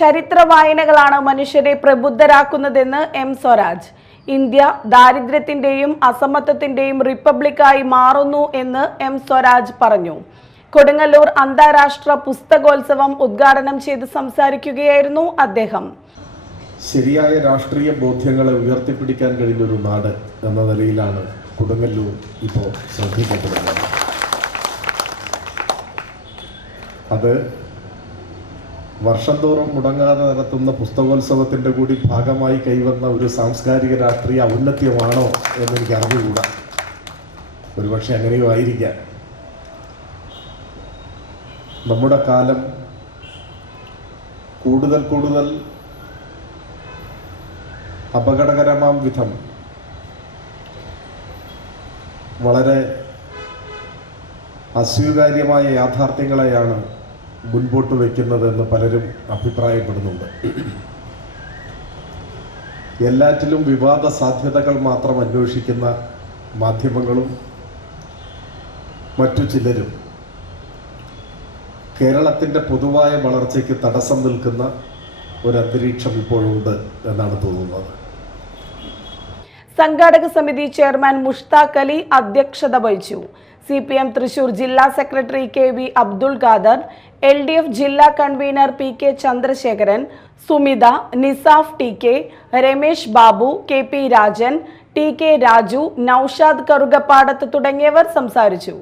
ചരിത്ര വായനകളാണ് മനുഷ്യരെ പ്രബുദ്ധരാക്കുന്നതെന്ന് M Swaraj. India ദാരിദ്ര്യത്തിന്റെയും അസമത്വത്തിന്റെയും റിപ്പബ്ലിക്കായി മാറുന്നു എന്ന് എം സ്വരാജ് പറഞ്ഞു. കൊടുങ്ങല്ലൂർ അന്താരാഷ്ട്ര പുസ്തകോത്സവം ഉദ്ഘാടനം ചെയ്ത് സംസാരിക്കുകയായിരുന്നു അദ്ദേഹം. ശരിയായ രാഷ്ട്രീയ ബോധ്യങ്ങളെ ഉയർത്തിപ്പിടിക്കാൻ കഴിയുന്ന ഒരു നാട് എന്ന നിലയിലാണ് കൊടുങ്ങല്ലൂർ ഇപ്പോൾ ശ്രദ്ധിക്കപ്പെടുന്നത്. അത് വർഷം തോറും മുടങ്ങാതെ നടത്തുന്ന പുസ്തകോത്സവത്തിൻ്റെ കൂടി ഭാഗമായി കൈവന്ന ഒരു സാംസ്കാരിക രാഷ്ട്രീയ ഔന്നത്യമാണോ എന്നെനിക്ക് അറിഞ്ഞുകൂടാ. ഒരുപക്ഷെ അങ്ങനെയും ആയിരിക്കാം. നമ്മുടെ കാലം കൂടുതൽ അപകടകരമാം വിധം വളരെ അസ്വീകാര്യമായ യാഥാർത്ഥ്യങ്ങളെയാണ് മുൻപോട്ട് വയ്ക്കുന്നതെന്ന് പലരും അഭിപ്രായപ്പെടുന്നുണ്ട്. എല്ലാറ്റിലും വിവാദ സാധ്യതകൾ മാത്രം അന്വേഷിക്കുന്ന മാധ്യമങ്ങളും മറ്റു ചിലരും കേരളത്തിൻ്റെ പൊതുവായ വളർച്ചയ്ക്ക് തടസ്സം നിൽക്കുന്ന ഒരു അന്തരീക്ഷം ഇപ്പോഴുണ്ട് എന്നാണ് തോന്നുന്നത്. സംഘാടക സമിതി ചെയർമാൻ മുഷ്താഖ് അലി അധ്യക്ഷത വഹിച്ചു. CPM തൃശൂർ ജില്ലാ secretary KV Abdul Khader, LDF ജില്ലാ convenor PK Chandrasekharan, Sumitha, Nisaf TK, Ramesh Babu, KP Rajan, TK Raju, Noushad Karukappadath തുടങ്ങിയവർ സംസാരിച്ചു.